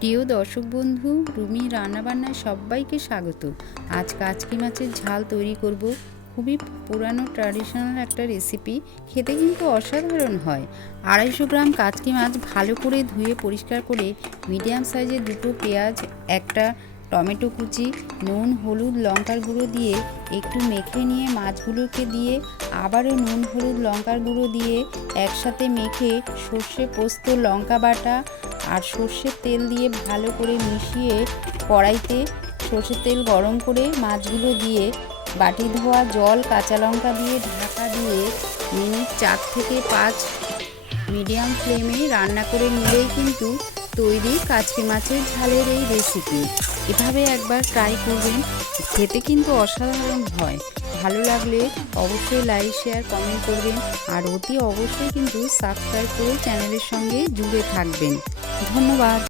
প্রিয় দর্শক বন্ধু, রুমি রান্নাবান্নায় সবাইকে স্বাগত। আজ কাচকি মাছের ঝাল তৈরি করব। খুবই পুরানো ট্র্যাডিশনাল একটা রেসিপি, খেতে কিন্তু অসাধারণ হয়। 250 গ্রাম কাচকি মাছ ভালো করে ধুয়ে পরিষ্কার করে মিডিয়াম সাইজের 2টো পেঁয়াজ, একটা টমেটো কুচি, নুন, হলুদ, লঙ্কার গুঁড়ো দিয়ে একটু মেখে নিয়ে মাছগুলোকে দিয়ে আবারও নুন, হলুদ, লঙ্কার গুঁড়ো দিয়ে একসাথে মেখে সর্ষে, পোস্ত, লঙ্কা বাটা আর সর্ষের তেল দিয়ে ভালো করে মিশিয়ে কড়াইতে সর্ষের তেল গরম করে মাছগুলো দিয়ে বাটি ধোয়া জল, কাঁচা লঙ্কা দিয়ে ঢাকা দিয়ে মিনিট 4 থেকে 5 মিডিয়াম ফ্লেমে রান্না করে নিলেই কিন্তু তৈরি কাচকি মাছের ঝালের এই রেসিপি। এভাবে একবার ট্রাই করবেন, খেতে কিন্তু অসাধারণ হয়। ভালো লাগলে অবশ্যই লাইক, শেয়ার, কমেন্ট করবেন আর অতি অবশ্যই কিন্তু সাবস্ক্রাইব করে চ্যানেলের সঙ্গে জুড়ে থাকবেন। ধন্যবাদ।